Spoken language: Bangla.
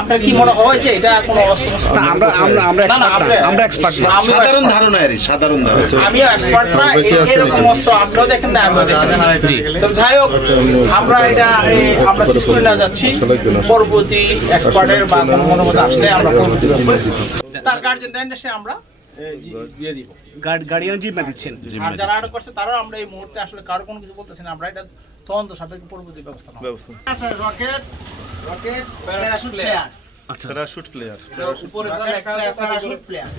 আপনার কি মনে হয় যে এটা কোনো অসমস্যা? আমরা এক্সপার্ট না। সাধারণ ধারণা আর সাধারণ ধারণা। আমিও এক্সপার্ট না, এরকম অস্ত্র আপনিও দেখেন না, আমিও দেখেন না। তো যাই হোক, আমরা এটা আমরা শেষ করে না যাচ্ছি, পরবর্তী এক্সপার্টের বা কোনো মনোমত আসলে আমরা পরবর্তী তার গার্জেন সে আমরা দিয়ে দিব। গার্ডিয়ান জিম্মা দিচ্ছেন। আর যারা আটক করছে তারাও আমরা এই মুহূর্তে আসলে কারো কোনো কিছু বলতেছি না, আমরা এটা তদন্ত সাপেক্ষে পরবর্তী ব্যবস্থা নেব। Rocket parachute player. আচ্ছা, প্যারাশুট প্লেয়ার। উপরে যা লেখা আছে প্যারাশুট প্লেয়ার।